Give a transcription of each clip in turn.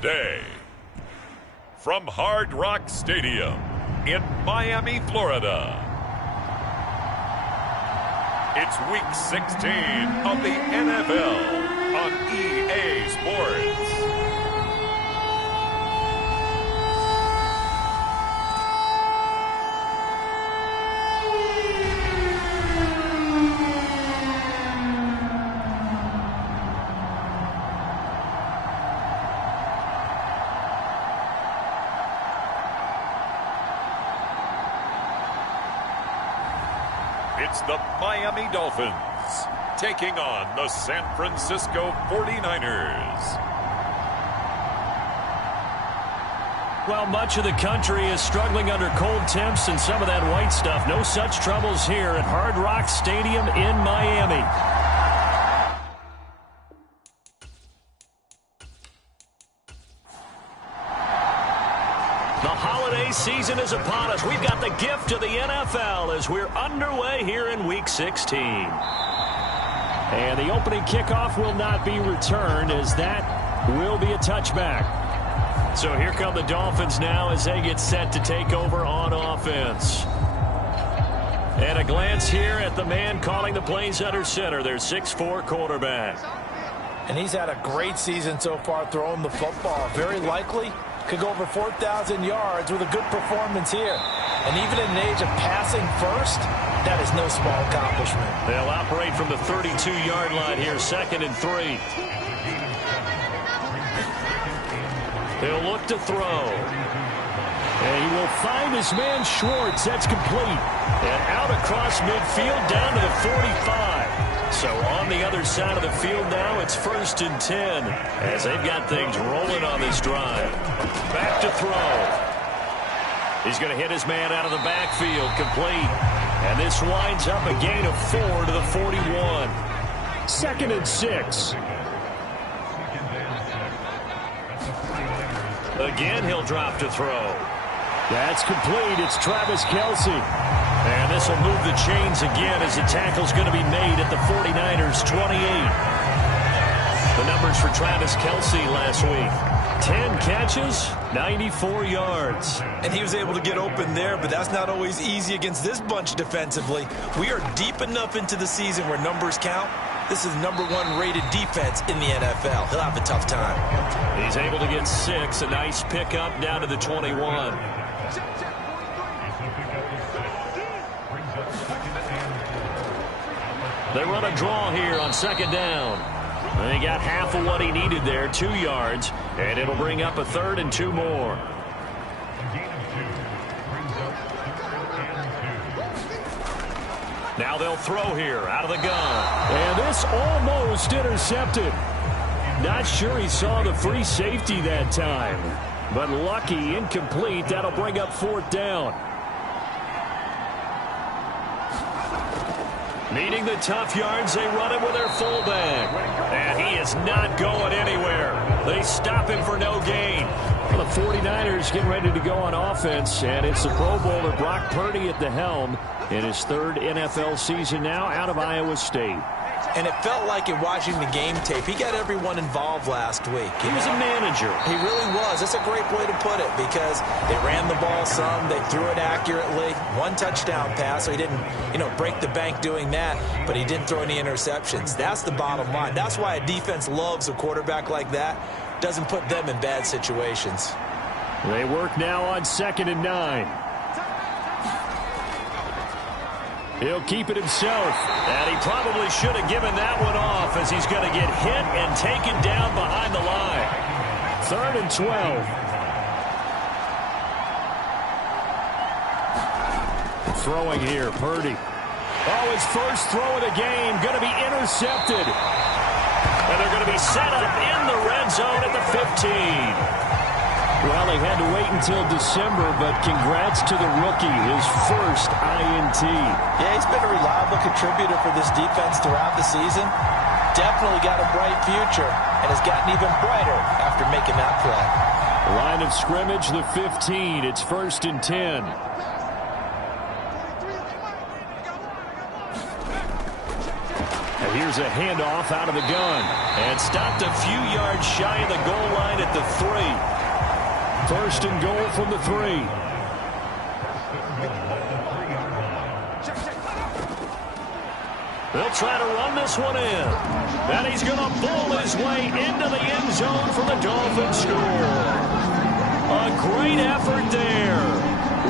Today, from Hard Rock Stadium in Miami, Florida, it's Week 16 of the NFL on EA Sports. It's the Miami Dolphins taking on the San Francisco 49ers. Well, much of the country is struggling under cold temps and some of that white stuff. No such troubles here at Hard Rock Stadium in Miami. The holiday season is upon us. We've got the gift of the NFL as we're underway here in Week 16. And the opening kickoff will not be returned, as that will be a touchback. So here come the Dolphins now as they get set to take over on offense. And a glance here at the man calling the plays under center, their 6'4" quarterback. And he's had a great season so far throwing the football. Very likely could go over 4,000 yards with a good performance here. And even in an age of passing first, that is no small accomplishment. They'll operate from the 32-yard line here, 2nd and 3. He'll look to throw. And he will find his man Schwartz. That's complete. And out across midfield down to the 45. So on the other side of the field now, it's 1st and 10 as they've got things rolling on this drive. Back to throw. He's going to hit his man out of the backfield, complete. And this winds up a gain of 4 to the 41. 2nd and 6. Again, he'll drop to throw. That's complete. It's Travis Kelce. And this will move the chains again as the tackle's going to be made at the 49ers' 28. The numbers for Travis Kelce last week. 10 catches, 94 yards. And he was able to get open there, but that's not always easy against this bunch defensively. We are deep enough into the season where numbers count. This is #1 rated defense in the NFL. He'll have a tough time. He's able to get 6. A nice pickup down to the 21. They run a draw here on 2nd down. And he got half of what he needed there, 2 yards. And it'll bring up a 3rd and 2 more. Now they'll throw here out of the gun. And this almost intercepted. Not sure he saw the free safety that time. But lucky, incomplete. That'll bring up 4th down. Needing the tough yards, they run it with their fullback. And he is not going anywhere. They stop him for no gain. Well, the 49ers getting ready to go on offense, and it's the Pro Bowler Brock Purdy at the helm in his 3rd NFL season now out of Iowa State. And it felt like in watching the game tape, he got everyone involved last week. He was a manager. He really was. That's a great way to put it because they ran the ball some, they threw it accurately. 1 touchdown pass, so he didn't, break the bank doing that, but he didn't throw any interceptions. That's the bottom line. That's why a defense loves a quarterback like that. Doesn't put them in bad situations. They work now on 2nd and 9. He'll keep it himself. And he probably should have given that one off as he's going to get hit and taken down behind the line. 3rd and 12. Throwing here, Purdy. Oh, his first throw of the game going to be intercepted. And they're going to be set up in the red zone at the 15. Well, they had to wait until December, but congrats to the rookie, his first INT. Yeah, he's been a reliable contributor for this defense throughout the season. Definitely got a bright future and has gotten even brighter after making that play. Line of scrimmage, the 15. It's 1st and 10. Here's a handoff out of the gun. And stopped a few yards shy of the goal line at the 3. First and goal from the 3. They'll try to run this one in. And he's going to bull his way into the end zone for the Dolphins score. A great effort there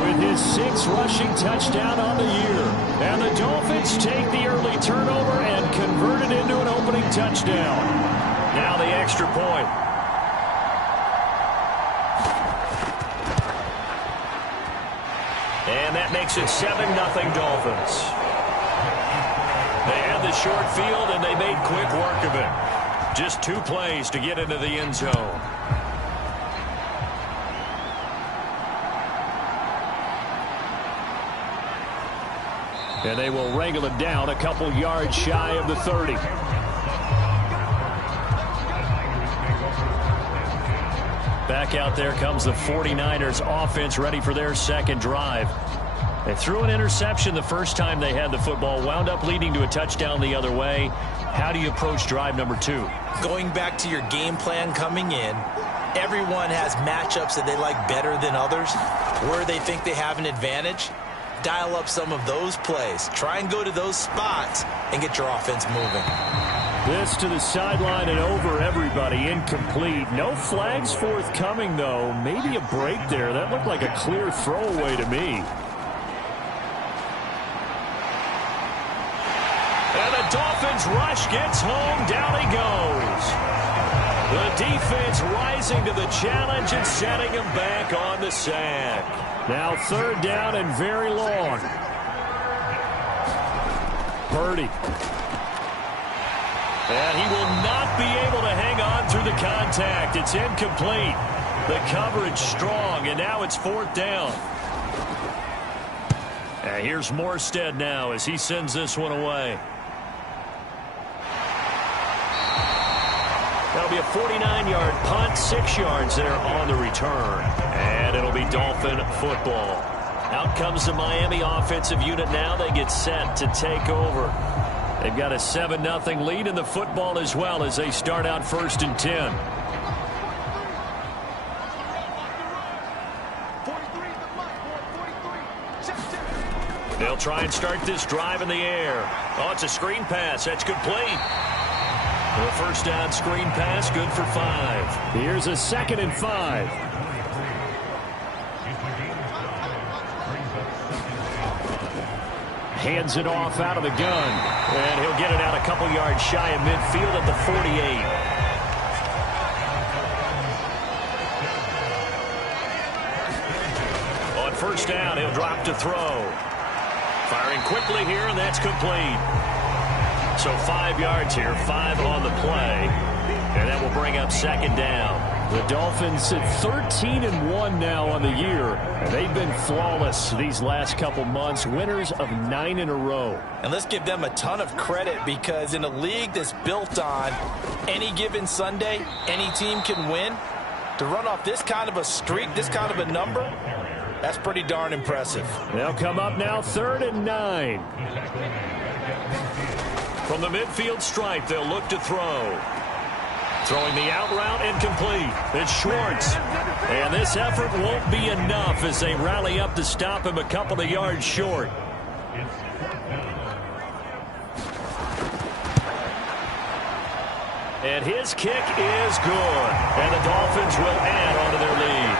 with his 6th rushing touchdown on the year. And the Dolphins take the early turnover and convert it into an opening touchdown. Now the extra point. And that makes it 7-0 Dolphins. They had the short field, and they made quick work of it. Just 2 plays to get into the end zone. And they will wrangle it down a couple yards shy of the 30. Back out there comes the 49ers offense, ready for their second drive. They threw an interception the first time they had the football, wound up leading to a touchdown the other way. How do you approach drive number 2? Going back to your game plan coming in, everyone has matchups that they like better than others, where they think they have an advantage. Dial up some of those plays. Try and go to those spots and get your offense moving. This to the sideline and over everybody. Incomplete. No flags forthcoming, though. Maybe a break there. That looked like a clear throwaway to me. And the Dolphins rush gets home. Down he goes. The defense rising to the challenge and setting him back on the sack. Now 3rd down and very long. Purdy. And he will not be able to hang on through the contact. It's incomplete. The coverage strong, and now it's 4th down. And here's Morstead now as he sends this one away. That'll be a 49-yard punt, 6 yards there on the return. And it'll be Dolphin football. Out comes the Miami offensive unit now. They get set to take over. They've got a 7-0 lead in the football as well as they start out 1st and 10. They'll try and start this drive in the air. Oh, it's a screen pass. That's complete. The first down screen pass, good for 5. Here's a 2nd and 5. Hands it off out of the gun. And he'll get it out a couple yards shy of midfield at the 48. On first down, he'll drop to throw. Firing quickly here, and that's complete. So 5 yards here, 5 on the play. And that will bring up 2nd down. The Dolphins sit 13-1 now on the year, and they've been flawless these last couple months, winners of 9 in a row. And let's give them a ton of credit because in a league that's built on any given Sunday, any team can win. To run off this kind of a streak, this kind of a number, that's pretty darn impressive. They'll come up now 3rd and 9. From the midfield stripe, they'll look to throw. Throwing the out route incomplete. It's Schwartz. And this effort won't be enough as they rally up to stop him a couple of yards short. And his kick is good. And the Dolphins will add on to their lead.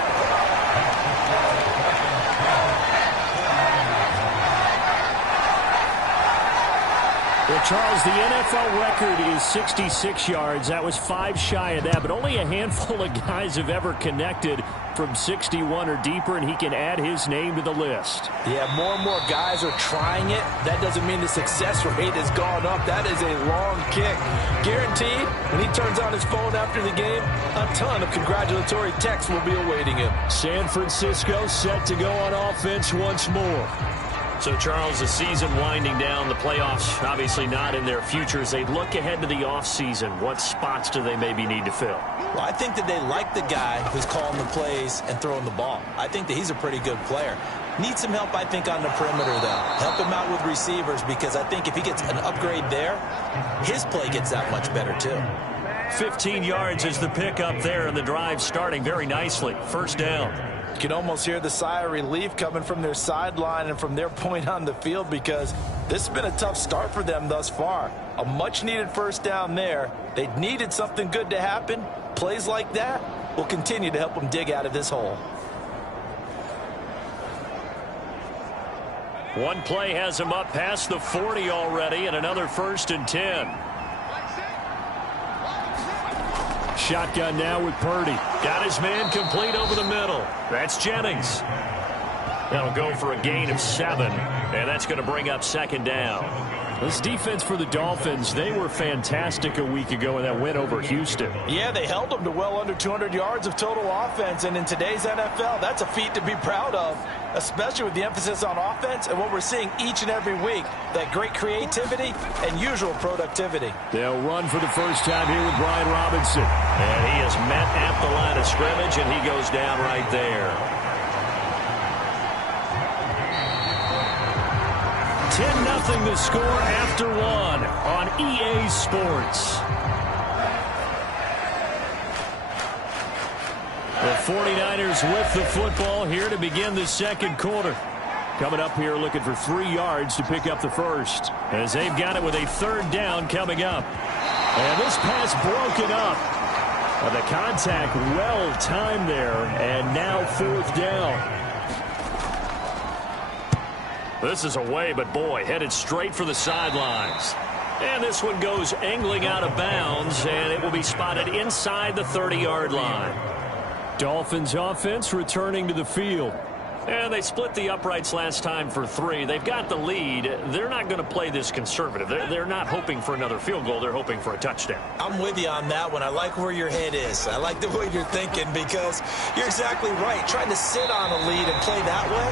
Well, Charles, the NFL record is 66 yards. That was 5 shy of that, but only a handful of guys have ever connected from 61 or deeper, and he can add his name to the list. Yeah, more and more guys are trying it. That doesn't mean the success rate has gone up. That is a long kick. Guaranteed, when he turns on his phone after the game, a ton of congratulatory texts will be awaiting him. San Francisco set to go on offense once more. So, Charles, the season winding down, the playoffs obviously not in their future. As they look ahead to the offseason, what spots do they maybe need to fill? Well, I think that they like the guy who's calling the plays and throwing the ball. I think that he's a pretty good player. Needs some help, I think, on the perimeter, though. Help him out with receivers, because I think if he gets an upgrade there, his play gets that much better, too. 15 yards is the pickup there, and the drive starting very nicely. First down. You can almost hear the sigh of relief coming from their sideline and from their point on the field, because this has been a tough start for them thus far. A much-needed first down there. They needed something good to happen. Plays like that will continue to help them dig out of this hole. One play has him up past the 40 already, and another 1st and 10. Shotgun now with Purdy. Got his man complete over the middle. That's Jennings. That'll go for a gain of 7, and that's going to bring up 2nd down. This defense for the Dolphins, they were fantastic a week ago in that win over Houston. Yeah, they held them to well under 200 yards of total offense, and in today's NFL, that's a feat to be proud of, especially with the emphasis on offense and what we're seeing each and every week, that great creativity and usual productivity. They'll run for the first time here with Brian Robinson. And he is met at the line of scrimmage, and he goes down right there. 10-0 the score after 1 on EA Sports. The 49ers with the football here to begin the second quarter. Coming up here looking for 3 yards to pick up the first, as they've got it with a 3rd down coming up. And this pass broken up. The contact well timed there, and now 4th down. This is away, but boy, headed straight for the sidelines. And this one goes angling out of bounds, and it will be spotted inside the 30-yard line. Dolphins offense returning to the field. And they split the uprights last time for 3. They've got the lead. They're not going to play this conservative. They're not hoping for another field goal. They're hoping for a touchdown. I'm with you on that one. I like where your head is. I like the way you're thinking, because you're exactly right. Trying to sit on a lead and play that way,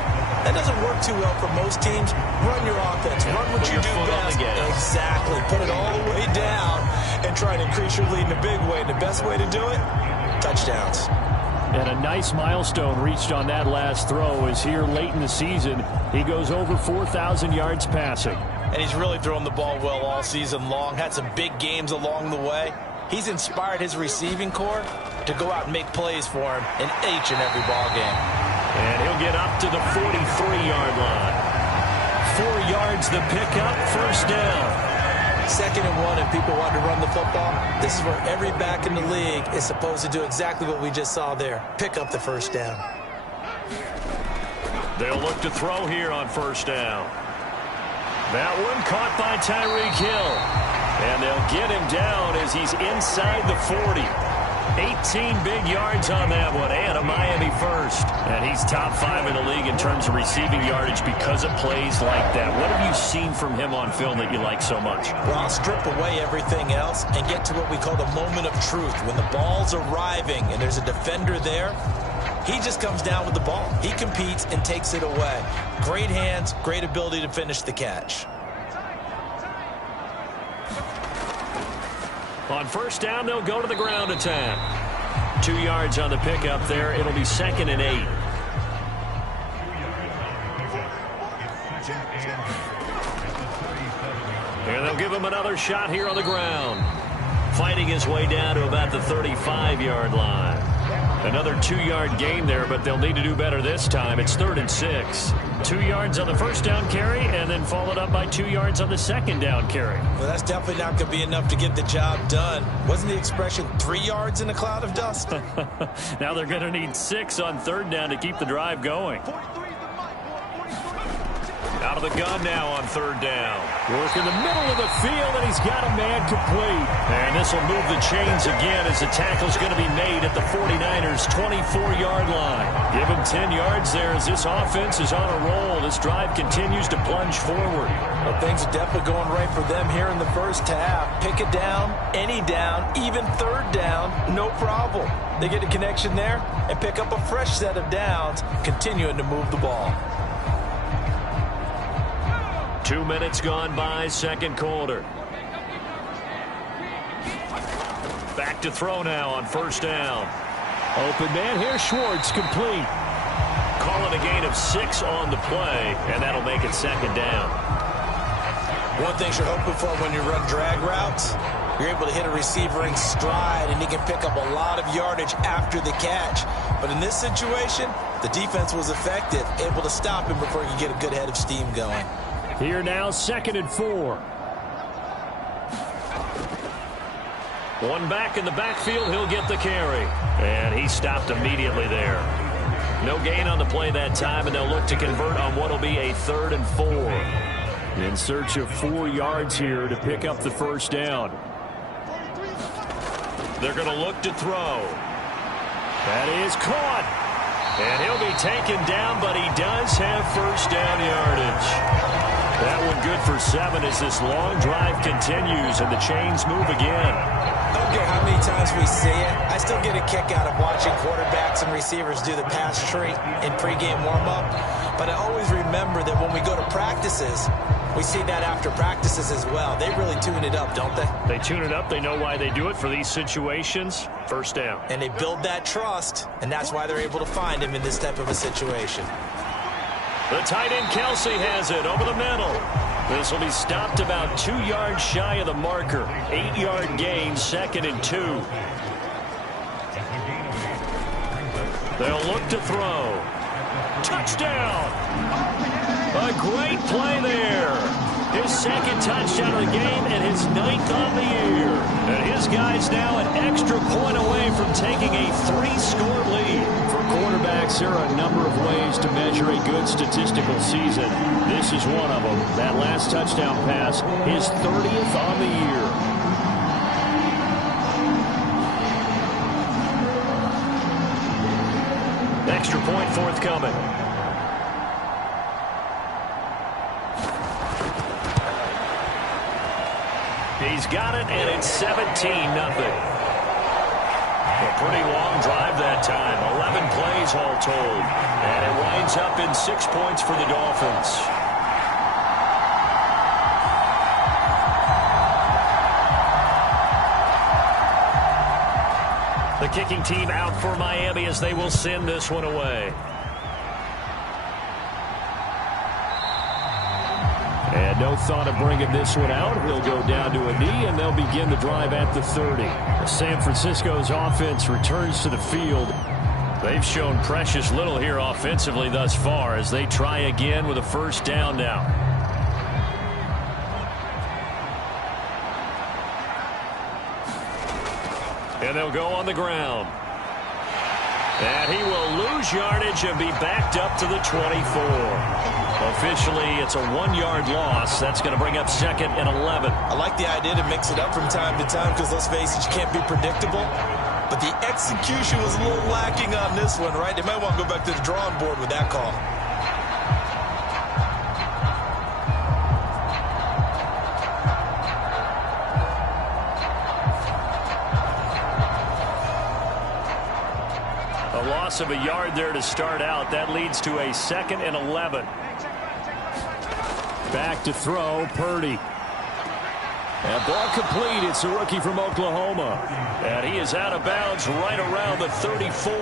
that doesn't work too well for most teams. Run your offense. Run what you do best. Exactly. Put it all the way down and try to increase your lead in a big way. And the best way to do it, touchdowns. And a nice milestone reached on that last throw, as here late in the season, he goes over 4,000 yards passing. And he's really thrown the ball well all season long. Had some big games along the way. He's inspired his receiving corps to go out and make plays for him in each and every ball game. And he'll get up to the 43-yard line. 4 yards the pickup, 1st down. 2nd and 1, and people want to run the football. This is where every back in the league is supposed to do exactly what we just saw there. Pick up the 1st down. They'll look to throw here on 1st down. That one caught by Tyreek Hill. And they'll get him down as he's inside the 40. 18 big yards on that one, and a Miami first. And he's top 5 in the league in terms of receiving yardage because of plays like that. What have you seen from him on film that you like so much? Well, I'll strip away everything else and get to what we call the moment of truth. When the ball's arriving and there's a defender there, he just comes down with the ball. He competes and takes it away. Great hands, great ability to finish the catch. On 1st down, they'll go to the ground attack. 2 yards on the pickup there. It'll be 2nd and 8. And they'll give him another shot here on the ground. Fighting his way down to about the 35-yard line. Another 2-yard gain there, but they'll need to do better this time. It's 3rd and 6. 2 yards on the 1st down carry, and then followed up by 2 yards on the 2nd down carry. Well, that's definitely not going to be enough to get the job done. Wasn't the expression 3 yards in a cloud of dust? Now they're going to need 6 on 3rd down to keep the drive going. Out of the gun now on 3rd down. Work in the middle of the field, and he's got a man complete. And this will move the chains again as the tackle's going to be made at the 49ers' 24-yard line. Give him 10 yards there as this offense is on a roll. This drive continues to plunge forward. Well, things are definitely going right for them here in the first half. Pick a down, any down, even 3rd down, no problem. They get a connection there and pick up a fresh set of downs, continuing to move the ball. 2 minutes gone by, second quarter. Back to throw now on 1st down. Open man here, Schwartz, complete. Caught call it a gain of 6 on the play, and that'll make it second down. One thing you're hoping for when you run drag routes, you're able to hit a receiver in stride, and he can pick up a lot of yardage after the catch. But in this situation, the defense was effective, able to stop him before he could get a good head of steam going. Here now, 2nd and 4. One back in the backfield, he'll get the carry. And he stopped immediately there. No gain on the play that time, and they'll look to convert on what will be a 3rd and 4. In search of 4 yards here to pick up the first down. They're going to look to throw. That is caught. And he'll be taken down, but he does have first down yardage. That one good for 7 as this long drive continues and the chains move again. I don't care how many times we see it. I still get a kick out of watching quarterbacks and receivers do the pass tree in pregame warm-up. But I always remember that when we go to practices, we see that after practices as well. They really tune it up, don't they? They tune it up. They know why they do it for these situations. First down. And they build that trust, and that's why they're able to find him in this type of a situation. The tight end Kelsey has it over the middle. This will be stopped about 2 yards shy of the marker. 8-yard gain, 2nd and 2. They'll look to throw. Touchdown! A great play there. His 2nd touchdown of the game and his 9th on the year. And his guy's now an extra point away from taking a 3-score lead. For quarterbacks, there are a number of ways to measure a good statistical season. This is one of them. That last touchdown pass, his 30th on the year. Extra point forthcoming. He's got it, and it's 17-0. A pretty long drive that time. 11 plays all told. And it winds up in 6 points for the Dolphins. The kicking team out for Miami as they will send this one away. And no thought of bringing this one out. He'll go down to a knee, and they'll begin the drive at the 30. San Francisco's offense returns to the field. They've shown precious little here offensively thus far as they try again with a first down now. And they'll go on the ground. And he will lose yardage and be backed up to the 24. Officially, it's a 1-yard loss. That's going to bring up 2nd and 11. I like the idea to mix it up from time to time because, let's face it, you can't be predictable. But the execution was a little lacking on this one, right? They might want to go back to the drawing board with that call. A loss of a yard there to start out. That leads to a 2nd and 11. Back to throw, Purdy. And ball complete. It's a rookie from Oklahoma. And he is out of bounds right around the 34.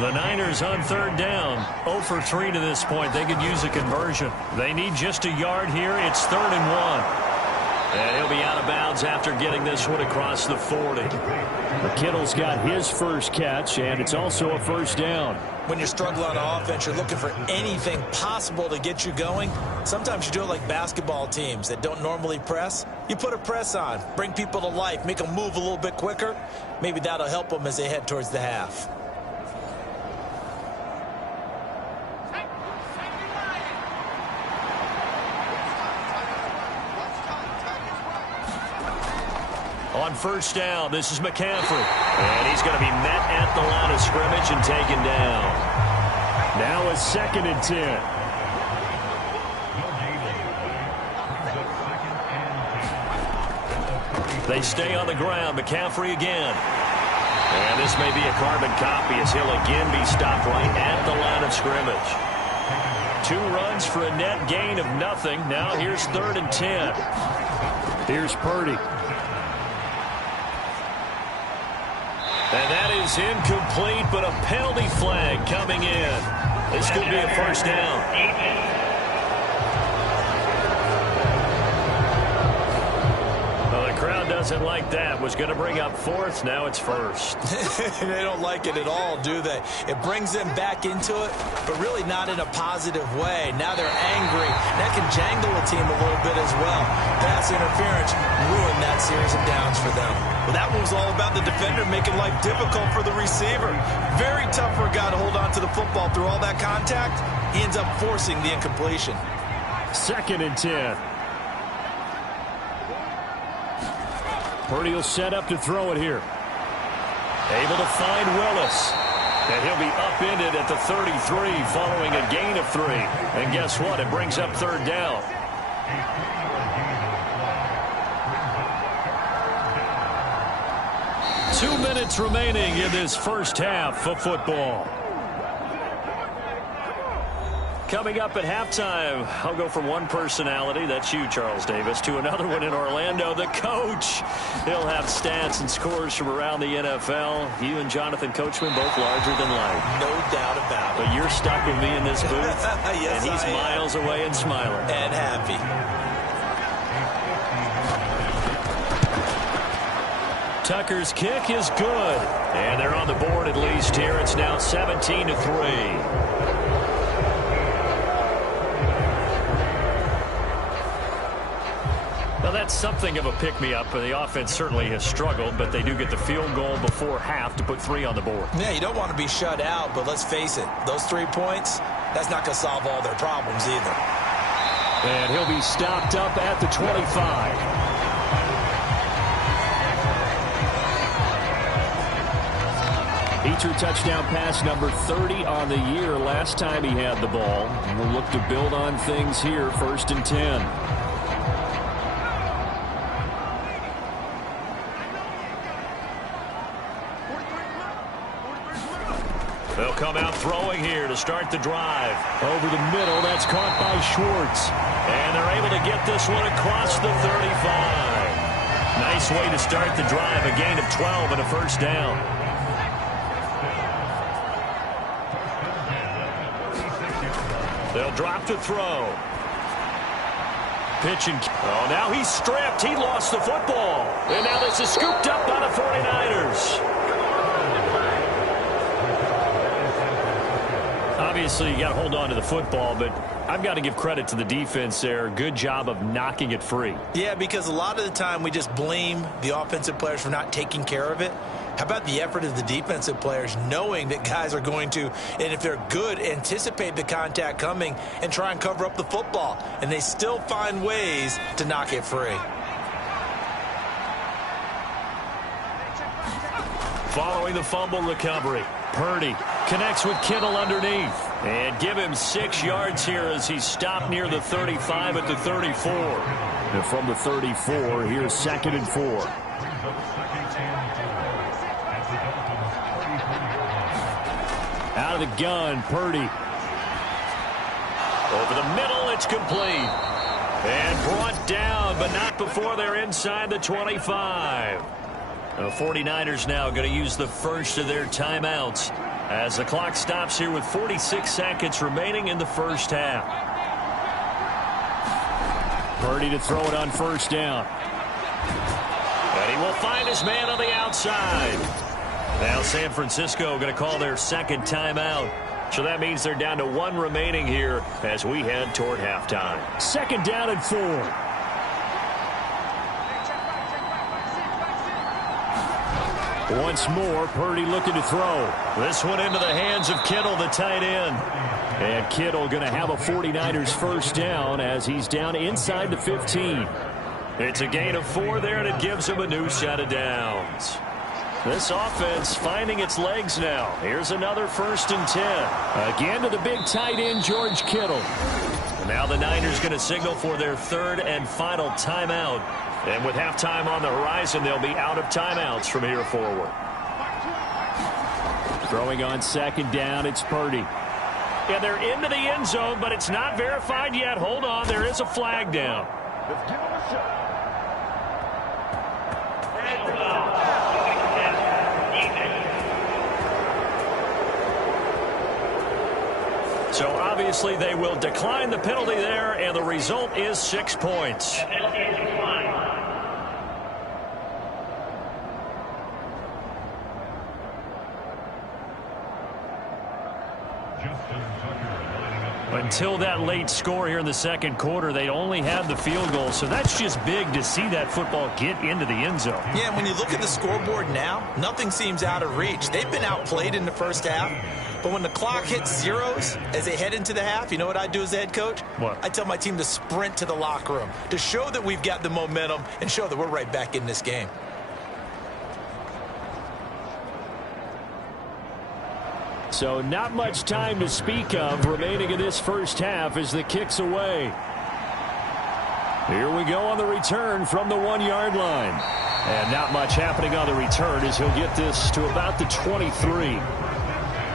The Niners on 3rd down. 0 for 3 to this point. They could use a conversion. They need just a yard here. It's 3rd and 1. And he'll be out of bounds after getting this one across the 40. Kittle's got his first catch, and it's also a first down. When you're struggling on offense, you're looking for anything possible to get you going. Sometimes you do it like basketball teams that don't normally press. You put a press on, bring people to life, make them move a little bit quicker. Maybe that'll help them as they head towards the half. On first down, this is McCaffrey. And he's going to be met at the line of scrimmage and taken down. Now a 2nd and 10. They stay on the ground. McCaffrey again. And this may be a carbon copy as he'll again be stopped right at the line of scrimmage. 2 runs for a net gain of nothing. Now here's 3rd and 10. Here's Purdy. And that is incomplete, but a penalty flag coming in. This could be a first down. Crowd doesn't like that. Was going to bring up fourth. Now it's first. They don't like it at all, do they? It brings them back into it, but really not in a positive way. Now they're angry. That can jangle a team a little bit as well. Pass interference ruined that series of downs for them. Well, that one was all about the defender making life difficult for the receiver. Very tough for a guy to hold on to the football through all that contact. He ends up forcing the incompletion. 2nd and 10. Purdy will set up to throw it here. Able to find Willis. And he'll be upended at the 33 following a gain of 3. And guess what? It brings up 3rd down. Two minutes remaining in this first half of football. Coming up at halftime, I'll go from one personality, that's you, Charles Davis, to another one in Orlando, the coach. He'll have stats and scores from around the NFL. You and Jonathan Coachman both larger than life. No doubt about it. But you're stuck with me in this booth, yes, and he's miles away and smiling. And happy. Tucker's kick is good. And they're on the board at least here. It's now 17-3. That's something of a pick-me-up. The offense certainly has struggled, but they do get the field goal before half to put 3 on the board. Yeah, you don't want to be shut out, but let's face it, those 3 points, that's not going to solve all their problems either. And he'll be stopped up at the 25. Eater touchdown pass number 30 on the year last time he had the ball. And we'll look to build on things here, 1st and 10. They'll come out throwing here to start the drive. Over the middle, that's caught by Schwartz. And they're able to get this one across the 35. Nice way to start the drive, a gain of 12 and a first down. They'll drop to throw. Pitch and... Oh, now he's stripped. He lost the football. And now this is scooped up by the 49ers. Obviously, you got to hold on to the football, but I've got to give credit to the defense there. Good job of knocking it free. Yeah, because a lot of the time we just blame the offensive players for not taking care of it. How about the effort of the defensive players knowing that guys are going to, and if they're good, anticipate the contact coming and try and cover up the football. And they still find ways to knock it free. Following the fumble recovery, Purdy connects with Kittle underneath. And give him 6 yards here as he's stopped near the 35 at the 34. And from the 34, here's 2nd and 4. Out of the gun, Purdy. Over the middle, it's complete. And brought down, but not before they're inside the 25. The 49ers now going to use the first of their timeouts as the clock stops here with 46 seconds remaining in the first half. Purdy to throw it on 1st down. And he will find his man on the outside. Now San Francisco going to call their 2nd timeout. So that means they're down to 1 remaining here as we head toward halftime. 2nd down and 4. Once more, Purdy looking to throw. This one into the hands of Kittle, the tight end. And Kittle going to have a 49ers first down as he's down inside the 15. It's a gain of 4 there, and it gives him a new set of downs. This offense finding its legs now. Here's another 1st and 10. Again to the big tight end, George Kittle. And now the Niners going to signal for their 3rd and final timeout. And with halftime on the horizon, they'll be out of timeouts from here forward. Throwing on 2nd down, it's Purdy. And they're into the end zone, but it's not verified yet. Hold on, there is a flag down. Let's give him a shot. So obviously they will decline the penalty there, and the result is 6 points. Until that late score here in the second quarter, they only had the field goal. So that's just big to see that football get into the end zone. Yeah, and when you look at the scoreboard now, nothing seems out of reach. They've been outplayed in the first half. But when the clock hits zeros as they head into the half, you know what I do as the head coach? What? I tell my team to sprint to the locker room to show that we've got the momentum and show that we're right back in this game. So not much time to speak of remaining in this first half as the kick's away. Here we go on the return from the 1-yard line. And not much happening on the return as he'll get this to about the 23.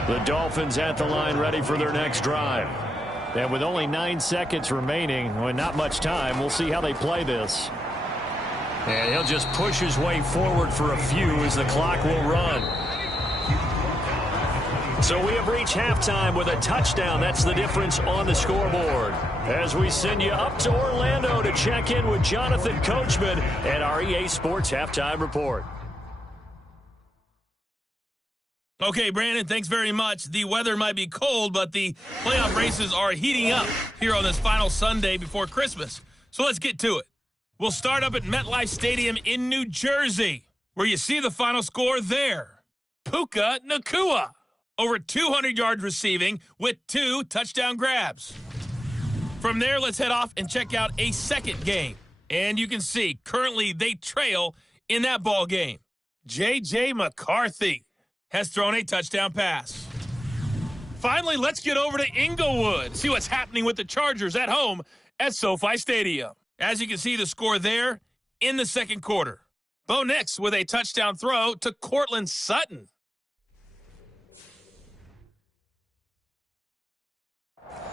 The Dolphins at the line ready for their next drive. And with only 9 seconds remaining, and not much time, we'll see how they play this. And he'll just push his way forward for a few as the clock will run. So we have reached halftime with a touchdown. That's the difference on the scoreboard. As we send you up to Orlando to check in with Jonathan Coachman and our EA Sports Halftime Report. Okay, Brandon, thanks very much. The weather might be cold, but the playoff races are heating up here on this final Sunday before Christmas. So let's get to it. We'll start up at MetLife Stadium in New Jersey, where you see the final score there. Puka Nacua, over 200 yards receiving with 2 touchdown grabs. From there, let's head off and check out a second game. And you can see, currently they trail in that ball game. J.J. McCarthy has thrown a touchdown pass. Finally, let's get over to Inglewood, see what's happening with the Chargers at home at SoFi Stadium. As you can see, the score there in the second quarter. Bo Nix with a touchdown throw to Courtland Sutton.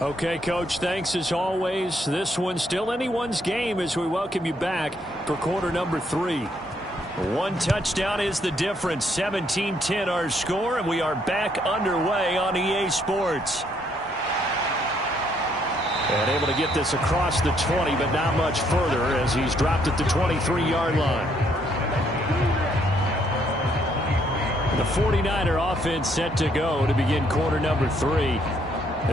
Okay, Coach, thanks as always. This one's still anyone's game as we welcome you back for quarter number 3. 1 touchdown is the difference. 17-10 our score, and we are back underway on EA Sports. And able to get this across the 20, but not much further as he's dropped at the 23-yard line. The 49er offense set to go to begin quarter number 3.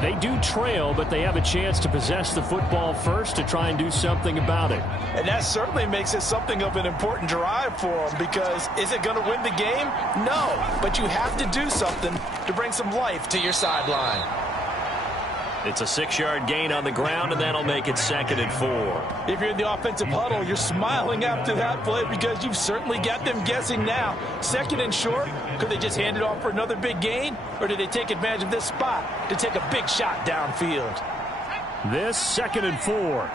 They do trail, but they have a chance to possess the football first to try and do something about it. And that certainly makes it something of an important drive for them, because is it going to win the game? No, but you have to do something to bring some life to your sideline. It's a 6-yard gain on the ground, and that'll make it 2nd and 4. If you're in the offensive huddle, you're smiling after that play because you've certainly got them guessing now. 2nd and short, could they just hand it off for another big gain? Or did they take advantage of this spot to take a big shot downfield? This 2nd and 4.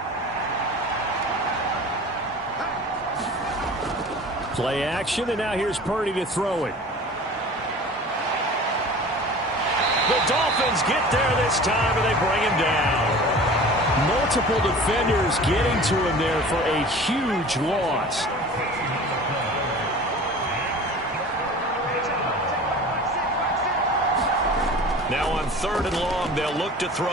Play action, and now here's Purdy to throw it. The Dolphins get there this time, and they bring him down. Multiple defenders getting to him there for a huge loss. Now on 3rd and long, they'll look to throw.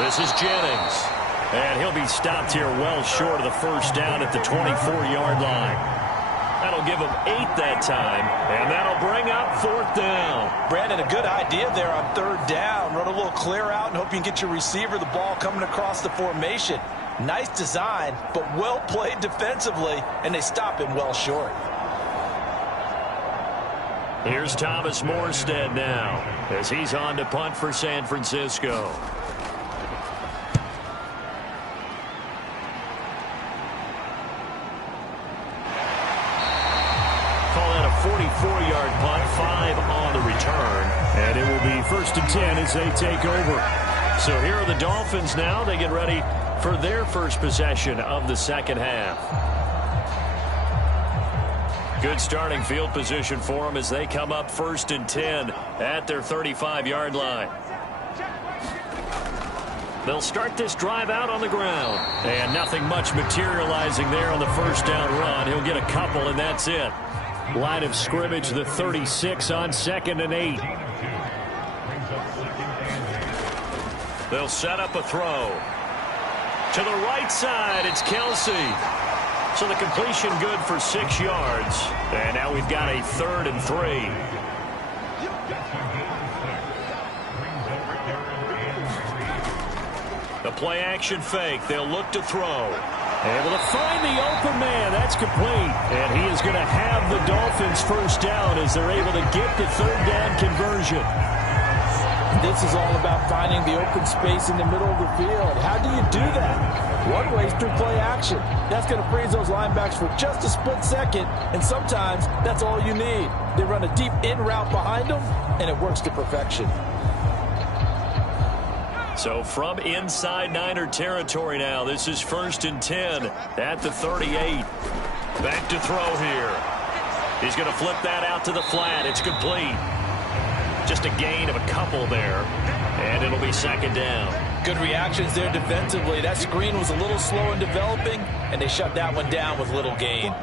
This is Jennings. And he'll be stopped here well short of the first down at the 24-yard line. That'll give him 8 that time, and that'll bring up 4th down. Brandon, a good idea there on 3rd down. Run a little clear out and hope you can get your receiver the ball coming across the formation. Nice design, but well played defensively, and they stop him well short. Here's Thomas Morstead now as he's on to punt for San Francisco. Call that a 44-yard punt, 5 on the return, and it will be 1st and 10 as they take over. So here are the Dolphins now. They get ready for their first possession of the second half. Good starting field position for them as they come up 1st and 10 at their 35-yard line. They'll start this drive out on the ground. And nothing much materializing there on the first down run. He'll get a couple, and that's it. Line of scrimmage, the 36 on 2nd and 8. They'll set up a throw. To the right side, it's Kelsey. So the completion good for 6 yards. And now we've got a 3rd and 3. The play action fake. They'll look to throw. Able to find the open man. That's complete. And he is going to have the Dolphins first down as they're able to get the 3rd down conversion. This is all about finding the open space in the middle of the field. How do you do that? One way is through play action. That's going to freeze those linebackers for just a split second, and sometimes that's all you need. They run a deep in route behind them, and it works to perfection. So from inside Niner territory now, this is 1st and 10 at the 38. Back to throw here. He's going to flip that out to the flat. It's complete. Just a gain of a couple there, and it'll be 2nd down. Good reactions there defensively. That screen was a little slow in developing, and they shut that one down with little gain.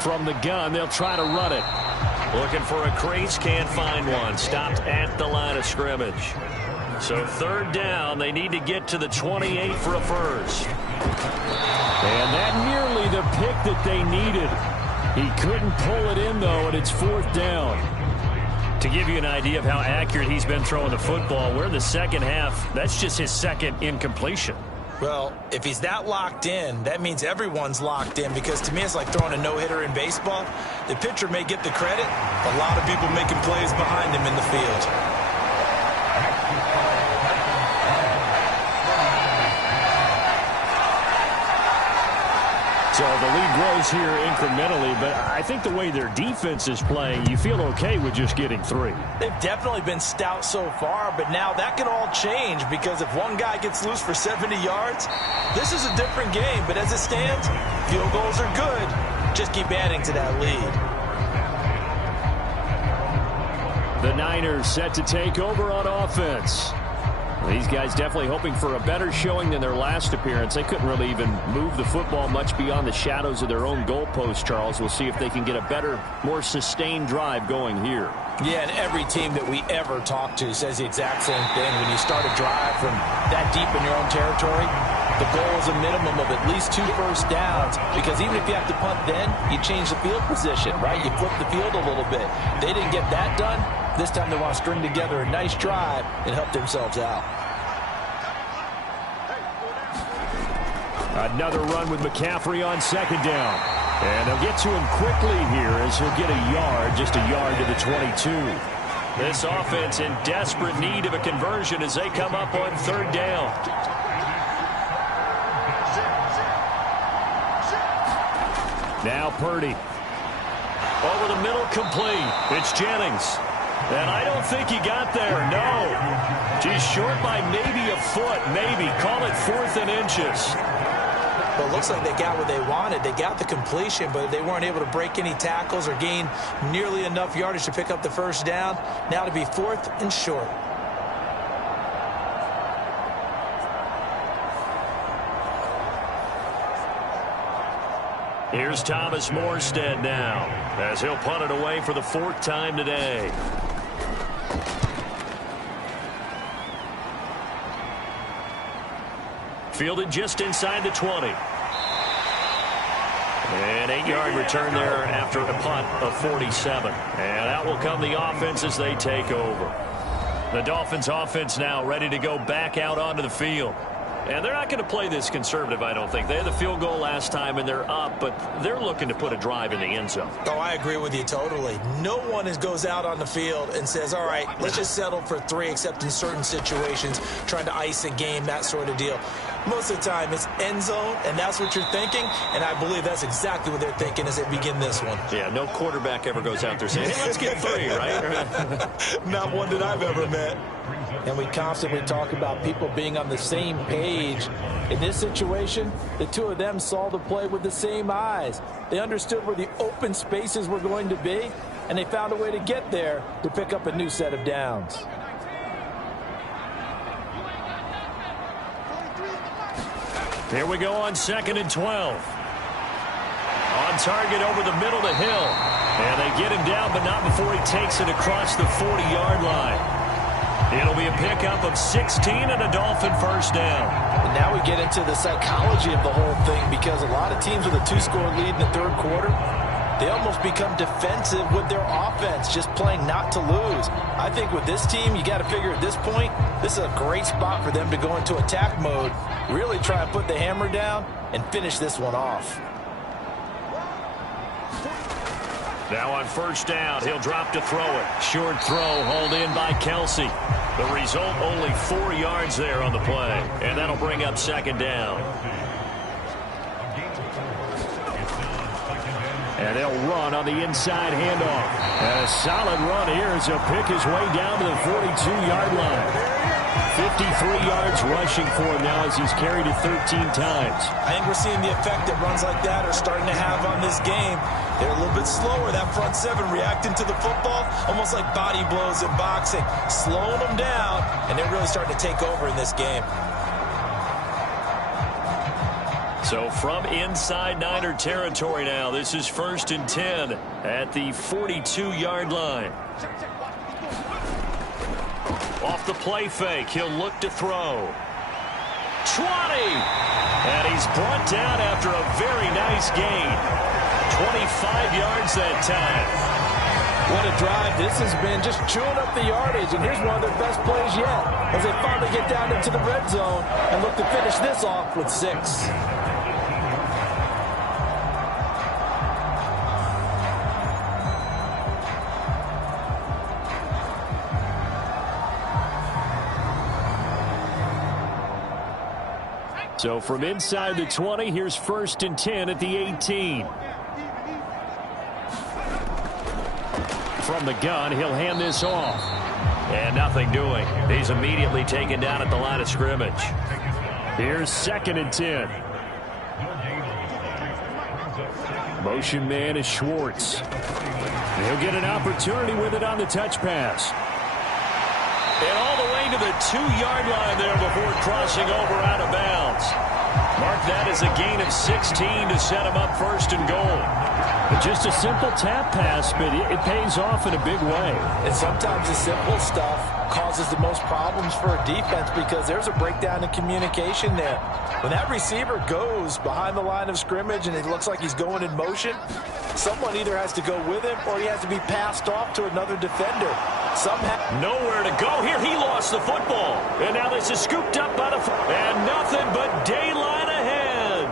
From the gun, they'll try to run it. Looking for a crease, can't find one. Stopped at the line of scrimmage. So 3rd down, they need to get to the 28 for a first. And that nearly the pick that they needed. He couldn't pull it in, though, and it's 4th down. To give you an idea of how accurate he's been throwing the football, we're in the 2nd half. That's just his 2nd incompletion. Well, if he's that locked in, that means everyone's locked in, because to me it's like throwing a no-hitter in baseball. The pitcher may get the credit, a lot of people making plays behind him in the field. So the lead grows here incrementally, but I think the way their defense is playing, you feel okay with just getting 3. They've definitely been stout so far, but now that can all change, because if one guy gets loose for 70 yards, this is a different game. But as it stands, field goals are good. Just keep adding to that lead. The Niners set to take over on offense. These guys definitely hoping for a better showing than their last appearance. They couldn't really even move the football much beyond the shadows of their own goalpost, Charles. We'll see if they can get a better, more sustained drive going here. Yeah, and every team that we ever talk to says the exact same thing. When you start a drive from that deep in your own territory, the goal is a minimum of at least 2 first downs, because even if you have to punt then, you change the field position, right? You flip the field a little bit. They didn't get that done. This time they want to string together a nice drive and help themselves out. Another run with McCaffrey on 2nd down. And they'll get to him quickly here as he'll get a yard, just a yard to the 22. This offense in desperate need of a conversion as they come up on 3rd down. Now Purdy. Over the middle, complete. It's Jennings. And I don't think he got there, no. He's short by maybe a foot, maybe. Call it 4th and inches. Well, it looks like they got what they wanted. They got the completion, but they weren't able to break any tackles or gain nearly enough yardage to pick up the first down. Now to be 4th and short. Here's Thomas Morstead now, as he'll punt it away for the 4th time today. Fielded just inside the 20. An 8-yard return there after a punt of 47. And out will come the offense as they take over. The Dolphins offense now ready to go back out onto the field. And they're not going to play this conservative, I don't think. They had the field goal last time, and they're up, but they're looking to put a drive in the end zone. Oh, I agree with you totally. No one goes out on the field and says, all right, let's just settle for 3, except in certain situations, trying to ice a game, that sort of deal. Most of the time, it's end zone, and that's what you're thinking, and I believe that's exactly what they're thinking as they begin this one. Yeah, no quarterback ever goes out there saying, hey, let's get 3, right? Not one that I've ever met. And we constantly talk about people being on the same page. In this situation, the two of them saw the play with the same eyes. They understood where the open spaces were going to be, and they found a way to get there to pick up a new set of downs. Here we go on 2nd and 12. On target over the middle to Hill. And they get him down, but not before he takes it across the 40-yard line. It'll be a pickup of 16 and a Dolphin first down. And now we get into the psychology of the whole thing, because a lot of teams with a 2-score lead in the third quarter, they almost become defensive with their offense, just playing not to lose. I think with this team, you got to figure at this point, this is a great spot for them to go into attack mode, really try and put the hammer down and finish this one off. Now on first down, he'll drop to throw it. Short throw hauled in by Kelsey. The result, only 4 yards there on the play. And that'll bring up second down. And they'll run on the inside handoff. And a solid run here as he'll pick his way down to the 42-yard line. 53 yards rushing for him now as he's carried it 13 times. I think we're seeing the effect that runs like that are starting to have on this game. They're a little bit slower, that front seven, reacting to the football, almost like body blows in boxing, slowing them down, and they're really starting to take over in this game. So from inside Niner territory now, this is 1st and 10 at the 42-yard line. Off the play fake, he'll look to throw. 20! And he's brought down after a very nice gain. 25 yards that time. What a drive this has been, just chewing up the yardage, and here's one of their best plays yet as they finally get down into the red zone and look to finish this off with 6. So from inside the 20, here's 1st and 10 at the 18. From the gun, he'll hand this off. And nothing doing. He's immediately taken down at the line of scrimmage. Here's 2nd and 10. Motion man is Schwartz. He'll get an opportunity with it on the touch pass. And all the way to the 2-yard line there before crossing over out of bounds. Mark that as a gain of 16 to set him up 1st and goal. Just a simple tap pass, but it pays off in a big way. And sometimes the simple stuff causes the most problems for a defense because there's a breakdown in communication there. When that receiver goes behind the line of scrimmage and it looks like he's going in motion, someone either has to go with him or he has to be passed off to another defender. Nowhere to go here. He lost the football. And now this is scooped up by the... And nothing but daylight ahead.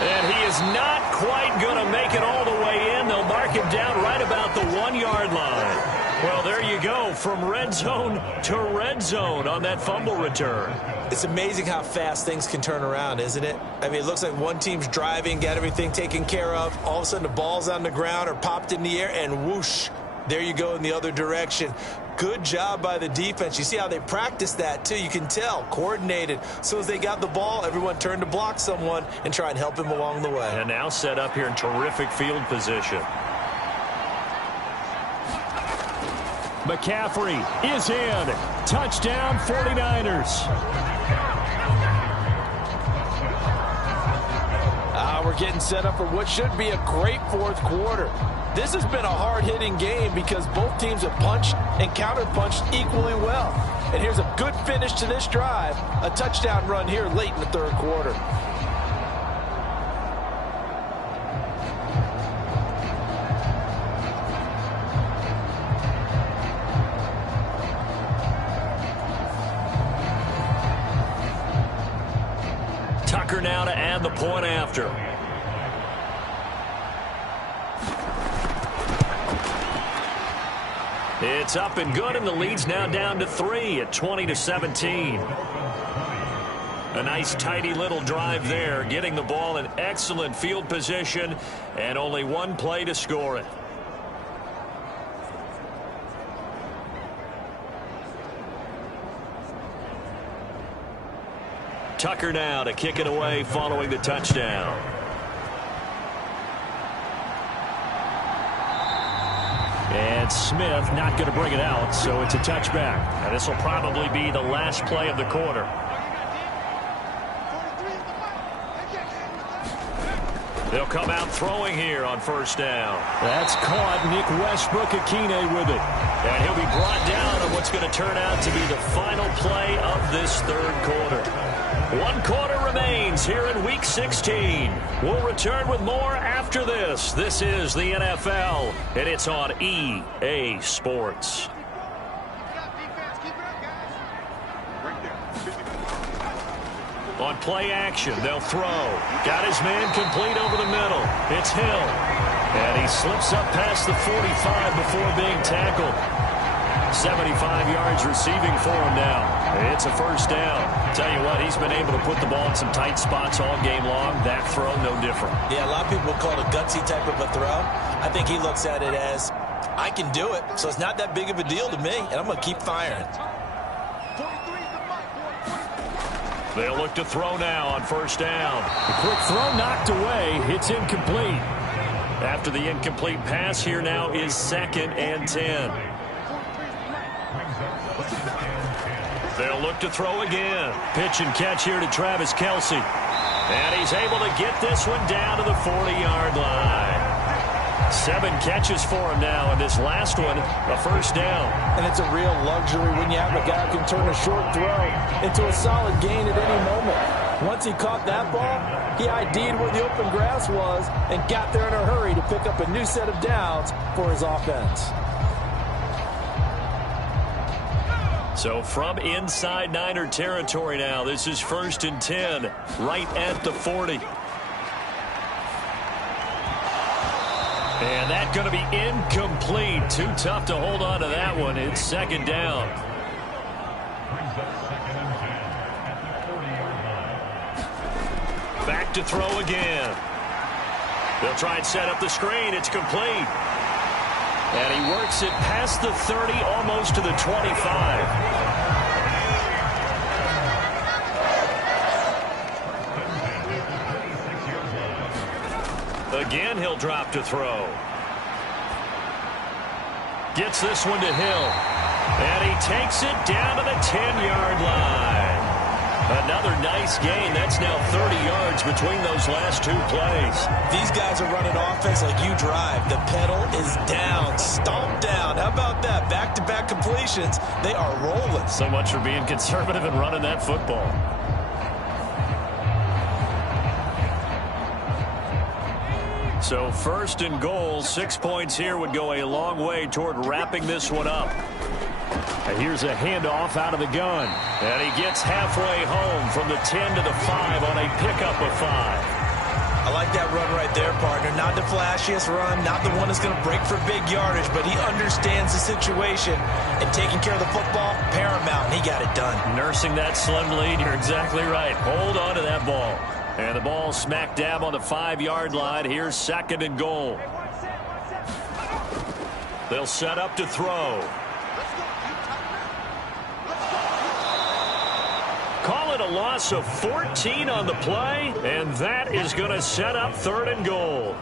And he is not quite going to make it all the way in. They'll mark him down right about the 1-yard line. Well, there you go, from red zone to red zone on that fumble return. It's amazing how fast things can turn around, isn't it? I mean, it looks like one team's driving, got everything taken care of. All of a sudden, the ball's on the ground or popped in the air, and whoosh, there you go in the other direction. Good job by the defense. You see how they practice that, too. You can tell, coordinated. As soon as they got the ball, everyone turned to block someone and try and help him along the way. And now set up here in terrific field position. McCaffrey is in. Touchdown, 49ers. We're getting set up for what should be a great fourth quarter. This has been a hard-hitting game because both teams have punched and counter-punched equally well. And here's a good finish to this drive. A touchdown run here late in the third quarter. Tucker now to add the point after. It's up and good, and the lead's now down to 3 at 20-17. A nice, tidy little drive there, getting the ball in excellent field position, and only one play to score it. Tucker now to kick it away following the touchdown. And Smith not going to bring it out, so it's a touchback. And this will probably be the last play of the quarter. They'll come out throwing here on first down. That's caught. Nick Westbrook-Akine with it. And he'll be brought down on what's going to turn out to be the final play of this third quarter. 1 quarter remains here in Week 16. We'll return with more after this. This is the NFL, and it's on EA Sports. On play action, they'll throw. Got his man complete over the middle. It's Hill. And he slips up past the 45 before being tackled. 75 yards receiving for him now. It's a first down. Tell you what, he's been able to put the ball in some tight spots all game long. That throw, no different. Yeah, a lot of people call it a gutsy type of a throw. I think he looks at it as, I can do it, so it's not that big of a deal to me, and I'm going to keep firing. They'll look to throw now on first down. The quick throw knocked away. It's incomplete. After the incomplete pass, here now is 2nd and 10. They'll look to throw again. Pitch and catch here to Travis Kelce. And he's able to get this one down to the 40-yard line. 7 catches for him now, and this last one, a first down. And it's a real luxury when you have a guy who can turn a short throw into a solid gain at any moment. Once he caught that ball, he ID'd where the open grass was and got there in a hurry to pick up a new set of downs for his offense. So from inside Niner territory now, this is 1st and 10, right at the 40. And that's going to be incomplete. Too tough to hold on to that one. It's 2nd down. Back to throw again. They'll try and set up the screen. It's complete. And he works it past the 30, almost to the 25. Again, he'll drop to throw. Gets this one to Hill. And he takes it down to the 10-yard line. Another nice gain. That's now 30 yards between those last 2 plays. These guys are running offense like you drive. The pedal is down, stomped down. How about that? Back-to-back completions. They are rolling. So much for being conservative and running that football. So 1st and goal, 6 points here would go a long way toward wrapping this one up. And here's a handoff out of the gun. And he gets halfway home from the 10 to the 5 on a pickup of 5. I like that run right there, partner. Not the flashiest run, not the one that's going to break for big yardage, but he understands the situation, and taking care of the football, paramount, and he got it done. Nursing that slim lead, you're exactly right. Hold on to that ball. And the ball smack dab on the 5-yard line. Here's 2nd and goal. They'll set up to throw. Call it a loss of 14 on the play, and that is going to set up 3rd and goal.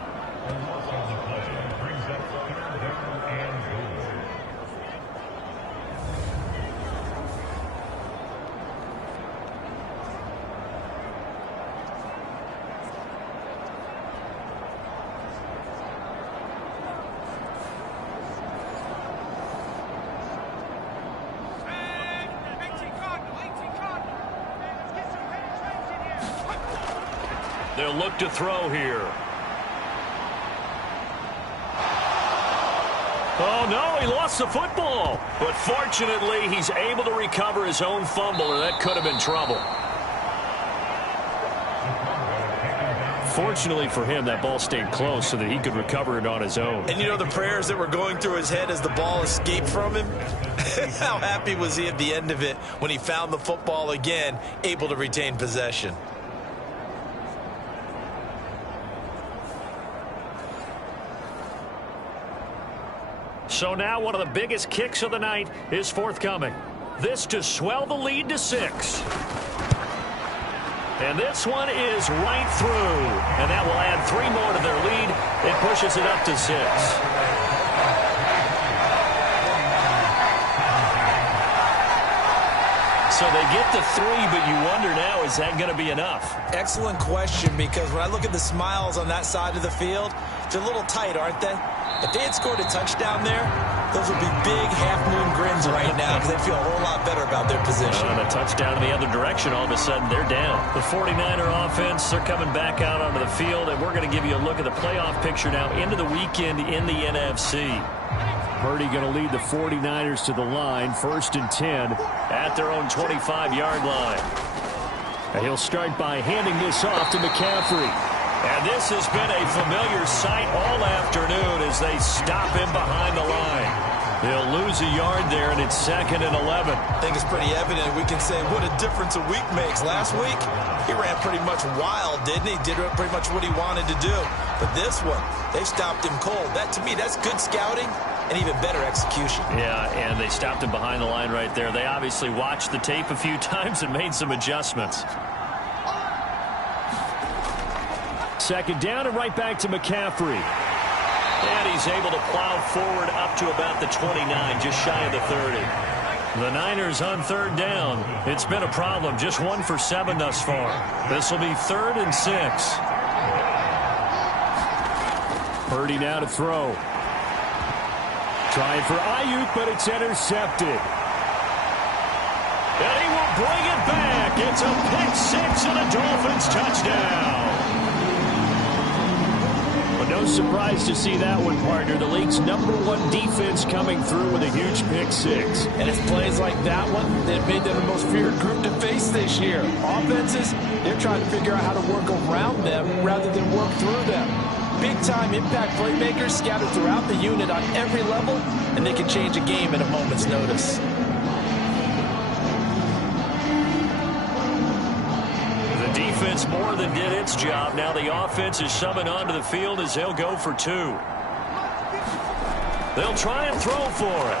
They'll look to throw here. Oh, no, he lost the football. But fortunately, he's able to recover his own fumble, or that could have been trouble. Fortunately for him, that ball stayed close so that he could recover it on his own. And you know the prayers that were going through his head as the ball escaped from him? How happy was he at the end of it when he found the football again, able to retain possession? So now one of the biggest kicks of the night is forthcoming. This to swell the lead to 6. And this one is right through. And that will add 3 more to their lead. It pushes it up to 6. So they get the 3, but you wonder now, is that going to be enough? Excellent question, because when I look at the smiles on that side of the field, they're a little tight, aren't they? If they had scored a touchdown there, those would be big half-moon grins right now because they feel a whole lot better about their position. And a touchdown in the other direction, all of a sudden they're down. The 49er offense, they're coming back out onto the field, and we're going to give you a look at the playoff picture now into the weekend in the NFC. Purdy going to lead the 49ers to the line, 1st and 10 at their own 25-yard line. And he'll start by handing this off to McCaffrey. And this has been a familiar sight all afternoon as they stop him behind the line. They'll lose a yard there, and it's 2nd and 11. I think it's pretty evident. We can say what a difference a week makes. Last week, he ran pretty much wild, didn't he? Did pretty much what he wanted to do. But this one, they stopped him cold. That, to me, that's good scouting and even better execution. Yeah, and they stopped him behind the line right there. They obviously watched the tape a few times and made some adjustments. 2nd down and right back to McCaffrey. And he's able to plow forward up to about the 29, just shy of the 30. The Niners on 3rd down. It's been a problem. Just 1 for 7 thus far. This will be 3rd and 6. Purdy now to throw. Trying for Ayuk, but it's intercepted. And he will bring it back. It's a pick 6 and a Dolphins touchdown. But no surprise to see that one, partner. The league's #1 defense coming through with a huge pick 6. And it's plays like that one that made them the most feared group to face this year. Offenses, they're trying to figure out how to work around them rather than work through them. Big-time impact playmakers scattered throughout the unit on every level, and they can change a game at a moment's notice. The defense more than did its job. Now the offense is shoving onto the field as they'll go for 2. They'll try and throw for it.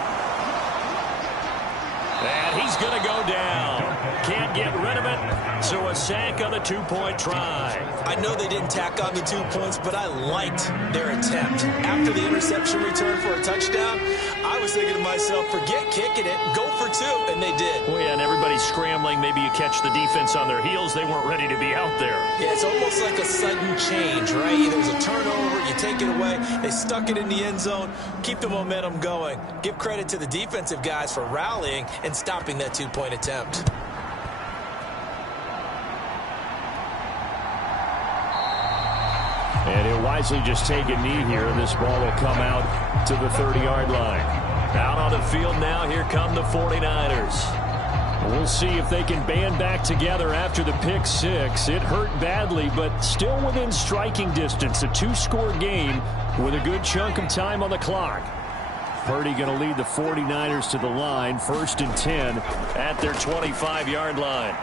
And he's going to go down. Can't get rid of it, so a sack on the 2-point try. I know they didn't tack on the 2 points, but I liked their attempt. After the interception return for a touchdown, I was thinking to myself, forget kicking it, go for 2, and they did. Well, yeah, and everybody's scrambling. Maybe you catch the defense on their heels. They weren't ready to be out there. Yeah, it's almost like a sudden change, right? There's a turnover, you take it away, they stuck it in the end zone, keep the momentum going. Give credit to the defensive guys for rallying and stopping that 2-point attempt. And he'll wisely just take a knee here, and this ball will come out to the 30-yard line. Out on the field now, here come the 49ers. We'll see if they can band back together after the pick 6. It hurt badly, but still within striking distance. A 2-score game with a good chunk of time on the clock. Purdy going to lead the 49ers to the line, 1st and 10 at their 25-yard line.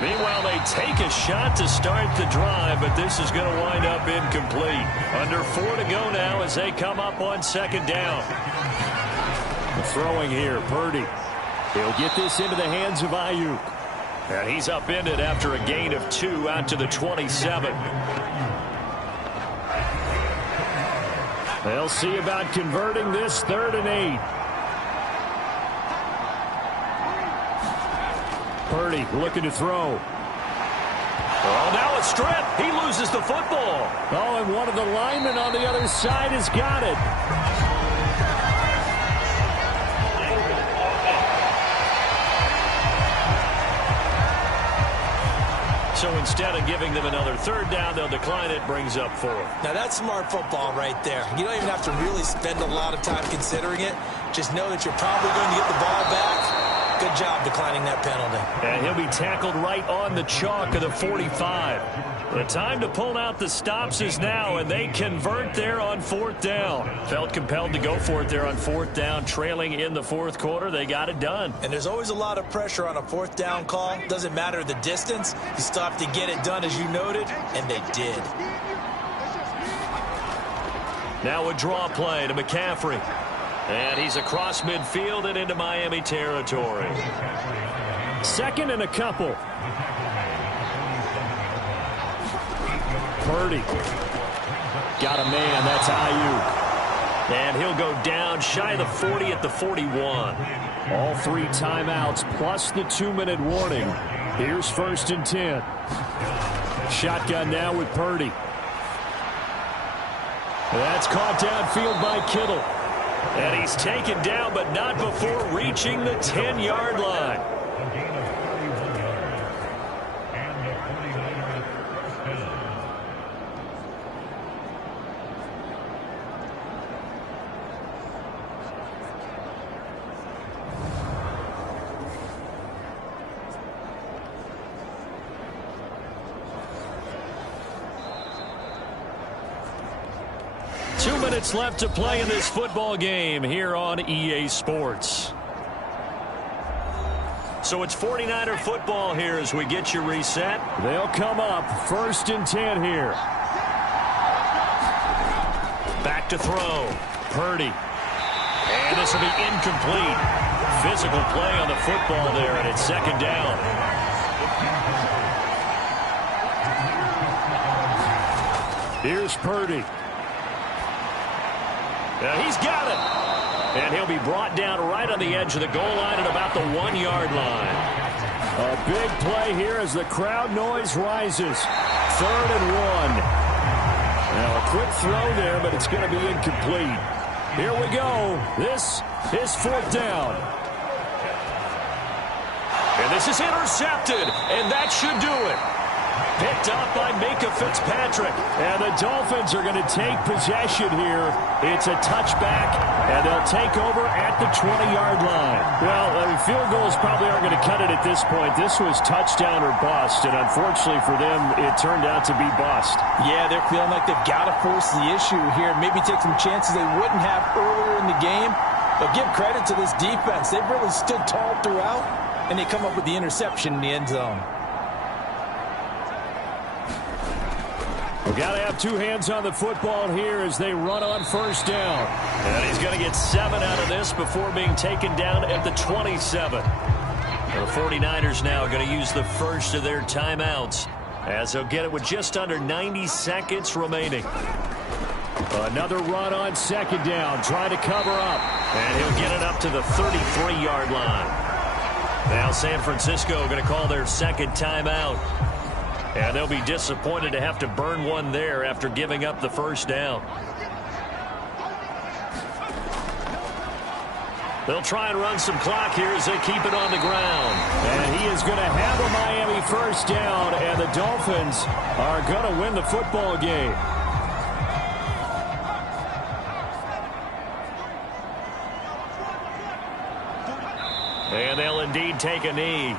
Meanwhile, they take a shot to start the drive, but this is going to wind up incomplete. Under 4 to go now as they come up on 2nd down. The throwing here, Purdy. He'll get this into the hands of Ayuk. And he's upended after a gain of 2 out to the 27. They'll see about converting this 3rd and 8. Purdy looking to throw. Oh, now a strip. He loses the football. Oh, and one of the linemen on the other side has got it. So instead of giving them another 3rd down, they'll decline it, brings up 4. Now that's smart football right there. You don't even have to really spend a lot of time considering it. Just know that you're probably going to get the ball back. Good job declining that penalty. And he'll be tackled right on the chalk of the 45. The time to pull out the stops is now, and they convert there on 4th down. Felt compelled to go for it there on 4th down, trailing in the 4th quarter. They got it done. And there's always a lot of pressure on a 4th down call. Doesn't matter the distance. You still have to get it done, as you noted, and they did. Now a draw play to McCaffrey. And he's across midfield and into Miami territory. 2nd and a couple. Purdy. Got a man. That's Ayuk. And he'll go down shy of the 40 at the 41. All 3 timeouts plus the 2-minute warning. Here's 1st and 10. Shotgun now with Purdy. That's caught downfield by Kittle. And he's taken down, but not before reaching the 10-yard line. 2 minutes left to play in this football game here on EA Sports. So it's 49er football here as we get you reset. They'll come up 1st and 10 here. Back to throw. Purdy. And this will be incomplete. Physical play on the football there, and it's 2nd down. Here's Purdy. He's got it. And he'll be brought down right on the edge of the goal line at about the 1-yard line. A big play here as the crowd noise rises. 3rd and 1. Now a quick throw there, but it's going to be incomplete. Here we go. This is 4th down. And this is intercepted, and that should do it. Picked up by Micah Fitzpatrick. And the Dolphins are going to take possession here. It's a touchback, and they'll take over at the 20-yard line. Well, field goals probably aren't going to cut it at this point. This was touchdown or bust, and unfortunately for them, it turned out to be bust. Yeah, they're feeling like they've got to force the issue here. Maybe take some chances they wouldn't have earlier in the game. But give credit to this defense. They've really stood tall throughout, and they come up with the interception in the end zone. We've got to have 2 hands on the football here as they run on 1st down. And he's going to get 7 out of this before being taken down at the 27. The 49ers now going to use the first of their timeouts as they'll get it with just under 90 seconds remaining. Another run on 2nd down, trying to cover up. And he'll get it up to the 33-yard line. Now San Francisco going to call their 2nd timeout. And they'll be disappointed to have to burn one there after giving up the 1st down. They'll try and run some clock here as they keep it on the ground. And he is going to have a Miami 1st down, and the Dolphins are going to win the football game. And they'll indeed take a knee.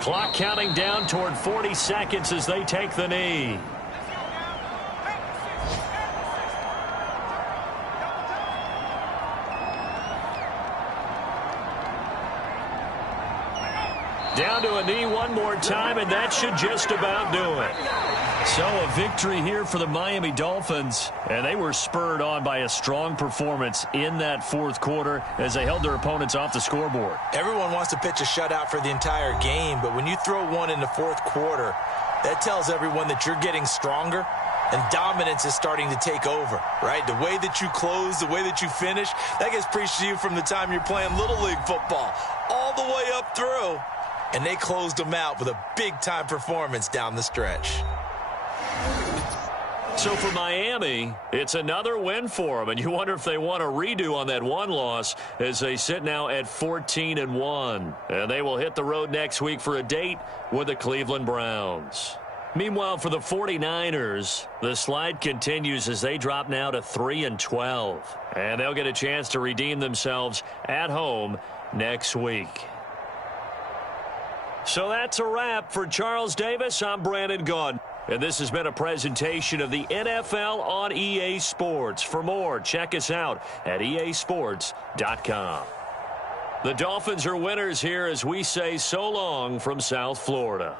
Clock counting down toward 40 seconds as they take the knee. Down to a knee one more time, and that should just about do it. So a victory here for the Miami Dolphins, and they were spurred on by a strong performance in that 4th quarter as they held their opponents off the scoreboard. Everyone wants to pitch a shutout for the entire game, but when you throw one in the 4th quarter, that tells everyone that you're getting stronger and dominance is starting to take over, right? The way that you close, the way that you finish, that gets preached to you from the time you're playing Little League football all the way up through, and they closed them out with a big-time performance down the stretch. So for Miami, it's another win for them, and you wonder if they want a redo on that one loss as they sit now at 14-1. And they will hit the road next week for a date with the Cleveland Browns. Meanwhile, for the 49ers, the slide continues as they drop now to 3-12. And they'll get a chance to redeem themselves at home next week. So that's a wrap. For Charles Davis, I'm Brandon Gaudin. And this has been a presentation of the NFL on EA Sports. For more, check us out at easports.com. The Dolphins are winners here as we say so long from South Florida.